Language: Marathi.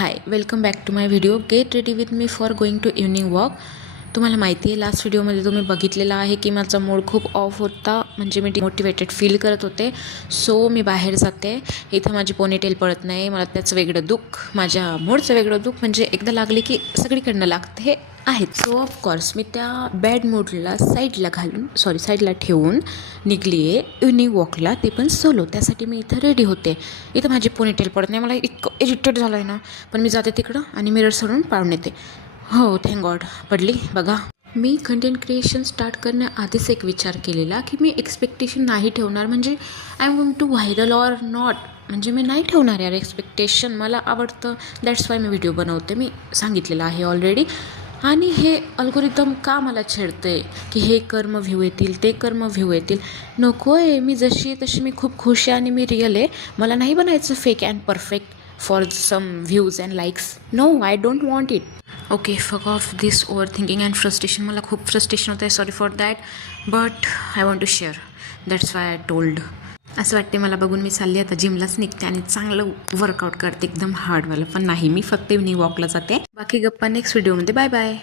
High, welcome back to my video. Get ready with me for going to evening walk. तुम्हाला माहिती आहे, लास्ट व्हिडिओमध्ये तुम्ही बघितलेला आहे की माझा मूड खूप ऑफ होता, म्हणजे मी डिमोटिवेटेड फील करत होते. सो मी बाहेर जाते. इथं माझी पोनीटेल पडत नाही, मला त्याचं वेगळं दुःख, माझ्या मूडचं वेगळं दुःख, म्हणजे एकदा लागले की सगळीकडनं लागतं हे आहेत. सो ऑफकोर्स मी त्या बॅड मूडला साईडला ठेवून निघली आहे इव्हनिंग वॉकला, ते पण सोलो. त्यासाठी मी इथं रेडी होते. इथं माझी पोनीटेल पडत नाही, मला इतकं इरिटेट झालं आहे ना. पण मी जाते तिकडं आणि मिरर सोडून पाळून येते. हो, थँक गॉड पडली. बघा, मी कंटेंट क्रिएशन स्टार्ट करण्याआधीच एक विचार केलेला की मी एक्सपेक्टेशन नाही ठेवणार, म्हणजे I am going to viral or not, म्हणजे मी नाही ठेवणार यार एक्सपेक्टेशन. मला आवडतं, दॅट्स वाय मी व्हिडिओ बनवते. मी सांगितलेलं आहे ऑलरेडी. आणि हे अल्गोरिदम का मला छेडते की हे कर्म व्ह्यू येतील, ते कर्म व्ह्यू येतील. नको आहे, मी जशी आहे तशी मी खूप खुश आहे आणि मी रिअल आहे. मला नाही बनायचं fake and perfect for some views and likes. No, I don't want it. Okay, fuck off this over thinking and frustration. मला खूप फ्रस्ट्रेशन होतं आहे, sorry for that, but I want to share, that's why I told. असं वाटते मला बघून मी चालली आता जिमलाच निघते आणि चांगलं वर्कआउट करते, एकदम हार्डवालं. पण नाही, मी फक्त इव्हनिंग वॉकला जाते. बाकी गप्पा नेक्स्ट व्हिडिओमध्ये. Bye bye.